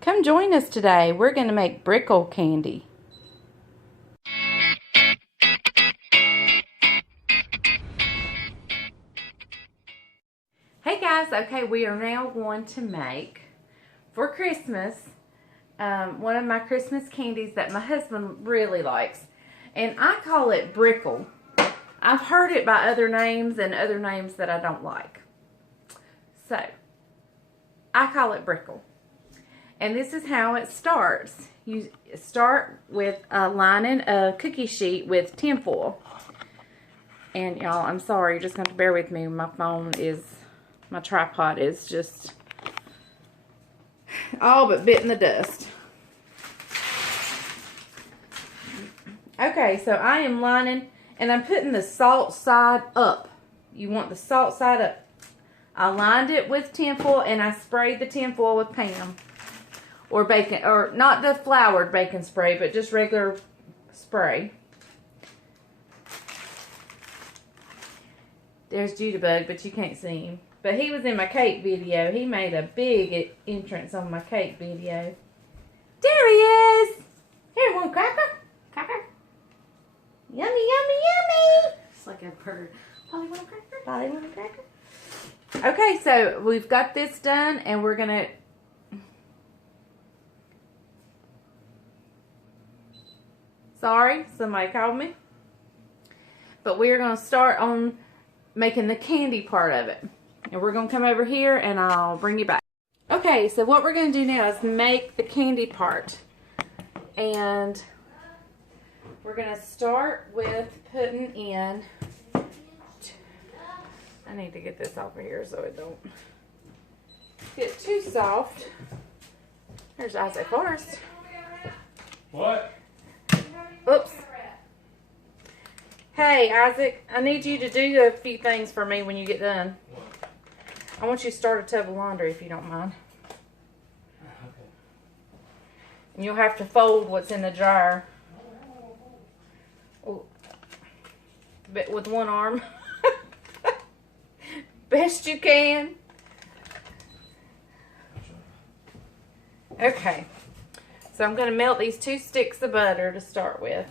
Come join us today. We're going to make Brickle candy. Hey guys, okay, we are now going to make, for Christmas, one of my Christmas candies that my husband really likes. And I call it Brickle. I've heard it by other names and other names that I don't like. So, I call it Brickle. And this is how it starts. You start with lining a cookie sheet with tinfoil. And y'all, I'm sorry, you're just going to have to bear with me. My tripod is just all but bit in the dust. Okay, so I am lining, and I'm putting the salt side up. You want the salt side up. I lined it with tinfoil, and I sprayed the tinfoil with Pam. Or bacon, or not the floured bacon spray, but just regular spray. There's Judybug, but you can't see him. But he was in my cake video. He made a big entrance on my cake video. There he is! Here, one cracker. Cracker. Yummy, yummy, yummy! It's like I've heard. Polly want a cracker? Polly want a cracker? Okay, so we've got this done, and we're going to... Sorry, somebody called me. But we're going to start on making the candy part of it. And we're going to come over here and I'll bring you back. Okay, so what we're going to do now is make the candy part. And we're going to start with putting in... I need to get this off of here so it don't get too soft. There's Isaac first. What? Oops. Hey, Isaac, I need you to do a few things for me when you get done. I want you to start a tub of laundry if you don't mind. Okay. And you'll have to fold what's in the dryer. Oh, but with one arm. Best you can. Okay. So I'm going to melt these 2 sticks of butter to start with.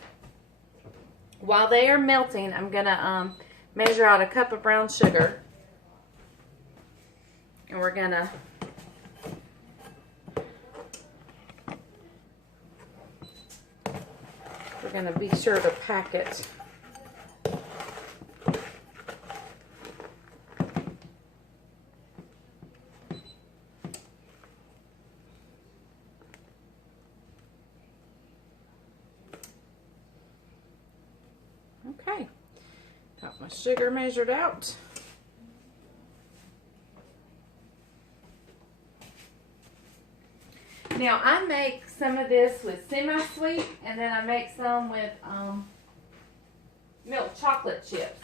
While they are melting, I'm going to measure out a cup of brown sugar. And we're going to be sure to pack it. Okay, got my sugar measured out. Now I make some of this with semi-sweet, and then I make some with milk chocolate chips.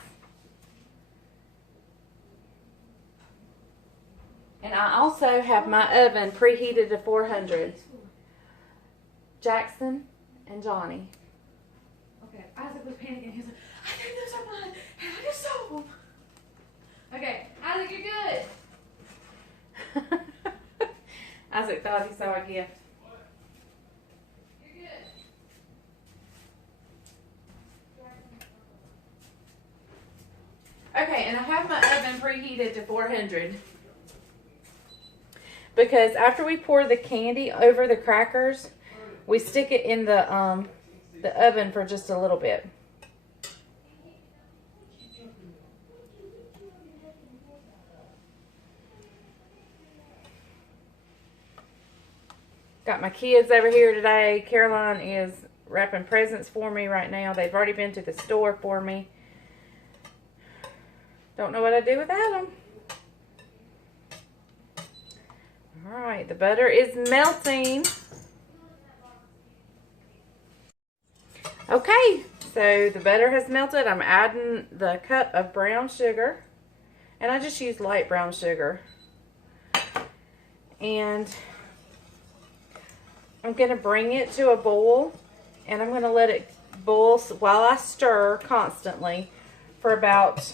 And I also have my oven preheated to 400. Jackson and Johnny. Okay, Isaac was panicking. He was like, I think those are mine, and I just saw them. Okay, Isaac, you're good. Isaac thought he saw a gift. You're good. Okay, and I have my oven preheated to 400. Because after we pour the candy over the crackers, we stick it in the oven for just a little bit. Got my kids over here today. Caroline is wrapping presents for me right now. They've already been to the store for me. Don't know what I'd do without them. Alright, the butter is melting. Okay, so the butter has melted. I'm adding the cup of brown sugar. And I just use light brown sugar. And I'm going to bring it to a boil. And I'm going to let it boil while I stir constantly for about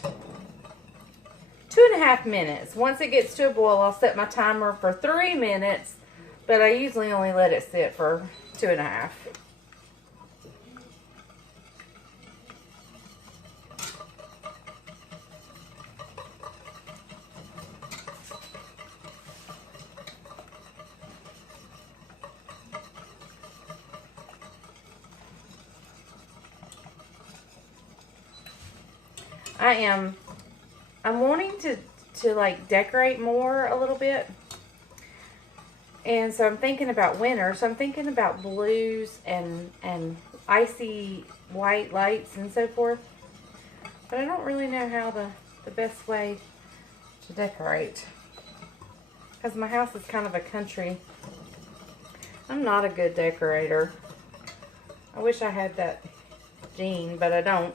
2.5 minutes. Once it gets to a boil, I'll set my timer for 3 minutes but I usually only let it sit for 2.5. I'm wanting to like decorate more a little bit. And so I'm thinking about winter. So I'm thinking about blues and icy white lights and so forth. But I don't really know how the best way to decorate. Because my house is kind of a country. I'm not a good decorator. I wish I had that gene, but I don't.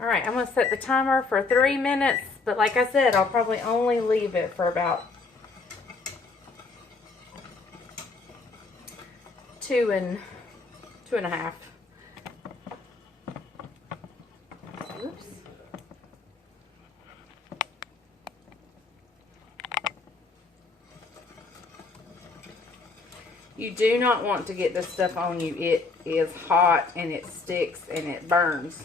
Alright, I'm going to set the timer for 3 minutes, but like I said, I'll probably only leave it for about 2.5. Oops. You do not want to get this stuff on you. It is hot and it sticks and it burns.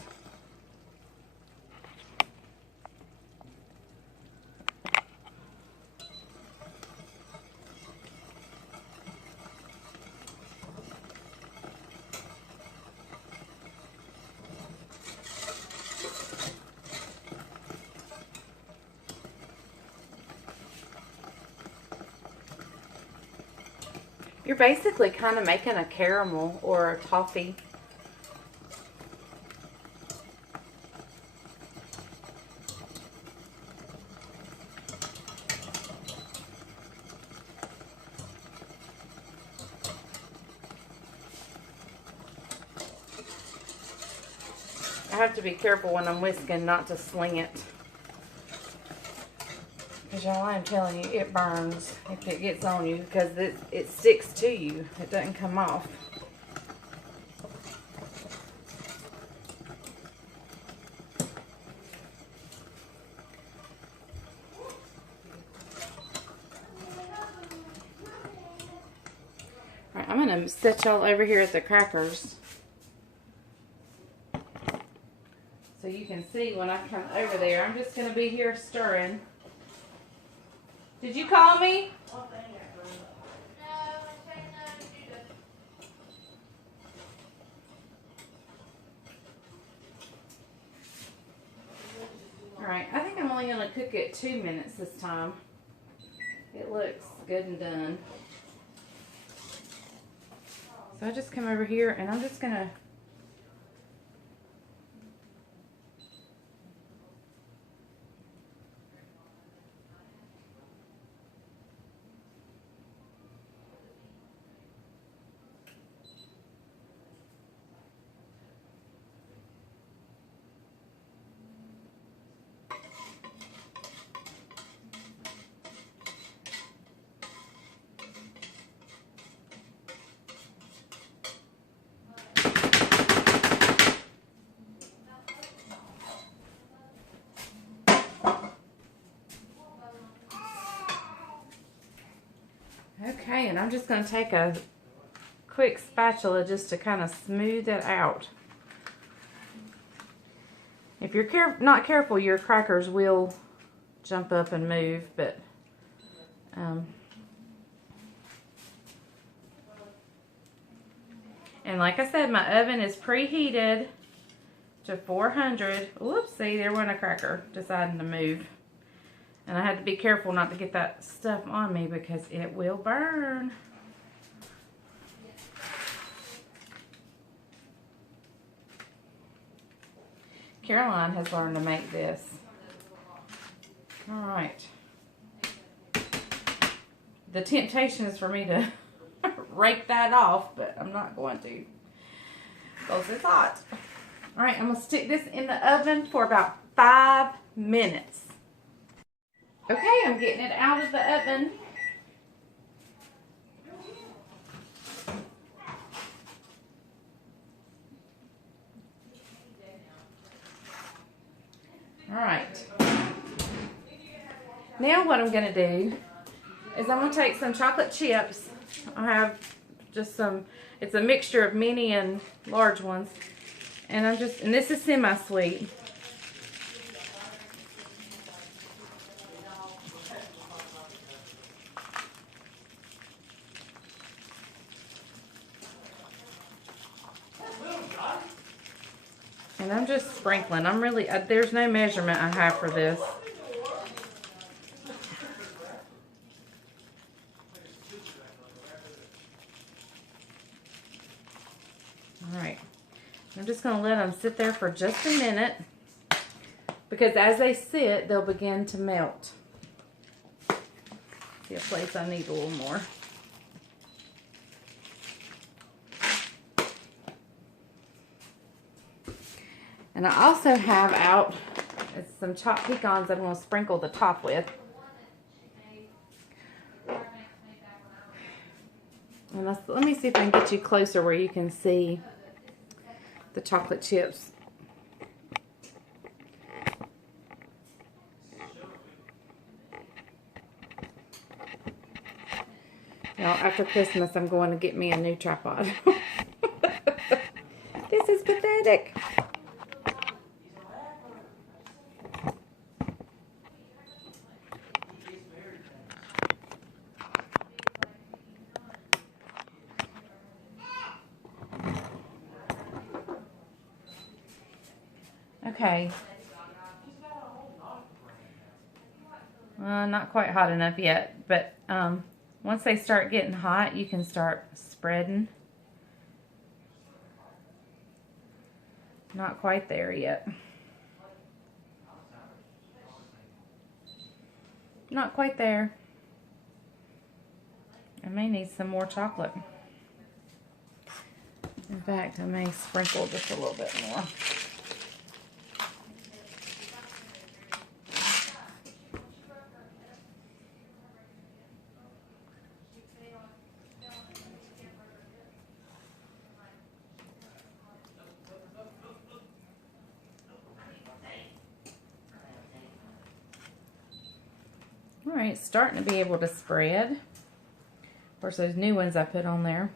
You're basically kind of making a caramel or a toffee. I have to be careful when I'm whisking not to sling it. Because y'all, I'm telling you, it burns if it gets on you because it sticks to you. It doesn't come off. All right, I'm going to set y'all over here at the crackers. So you can see when I come over there. I'm just going to be here stirring. Did you call me? Alright, I think I'm only going to cook it 2 minutes this time. It looks good and done. So I just come over here and I'm just going to okay, and I'm just going to take a quick spatula just to kind of smooth it out. If you're not careful, your crackers will jump up and move, but and like I said, my oven is preheated to 400. Whoops, see, there went a cracker deciding to move. And I had to be careful not to get that stuff on me because it will burn. Caroline has learned to make this. All right. The temptation is for me to rake that off, but I'm not going to because it's hot. All right, I'm going to stick this in the oven for about 5 minutes. Okay, I'm getting it out of the oven. All right. Now what I'm going to do is I'm going to take some chocolate chips. I have just some, it's a mixture of mini and large ones. And and this is semi-sweet. And I'm just sprinkling. I'm really, there's no measurement I have for this. Alright. I'm just going to let them sit there for just a minute. Because as they sit, they'll begin to melt. See a place I need a little more. And I also have out some chopped pecans I'm going to sprinkle the top with. And let me see if I can get you closer where you can see the chocolate chips. Now, after Christmas, I'm going to get me a new tripod. This is pathetic. Okay. Not quite hot enough yet, but once they start getting hot, you can start spreading. Not quite there yet. Not quite there. I may need some more chocolate. In fact, I may sprinkle just a little bit more. Alright, it's starting to be able to spread. Of course, those new ones I put on there.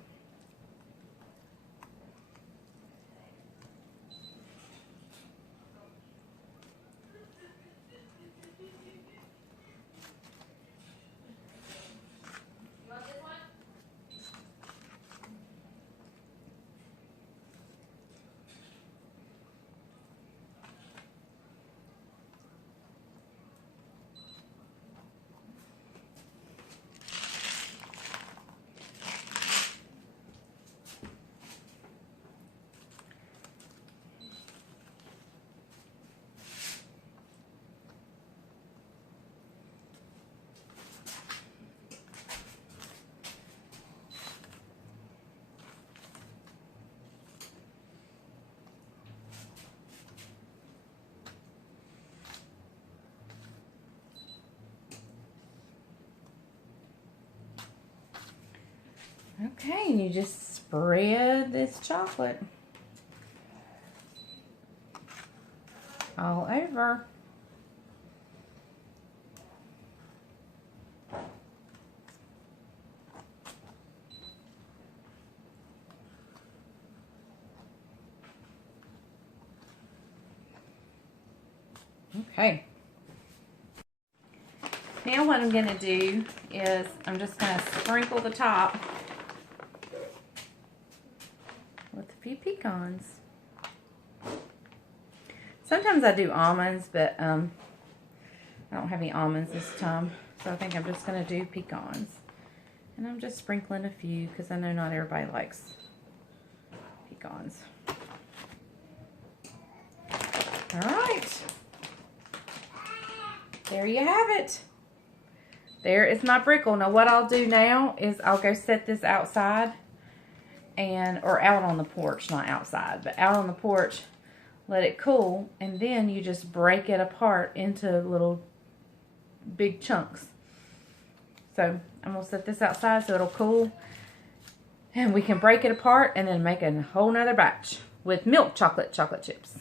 Okay, and you just spread this chocolate all over. Okay. Now what I'm going to do is I'm just going to sprinkle the top with a few pecans. Sometimes I do almonds, but I don't have any almonds this time. So I think I'm just going to do pecans. And I'm just sprinkling a few because I know not everybody likes pecans. Alright. There you have it. There is my Brickle. Now what I'll do now is I'll go set this outside or out on the porch, not outside, but out on the porch, let it cool, and then you just break it apart into little big chunks. So I'm going to set this outside so it'll cool, and we can break it apart and then make a whole nother batch with milk chocolate chips.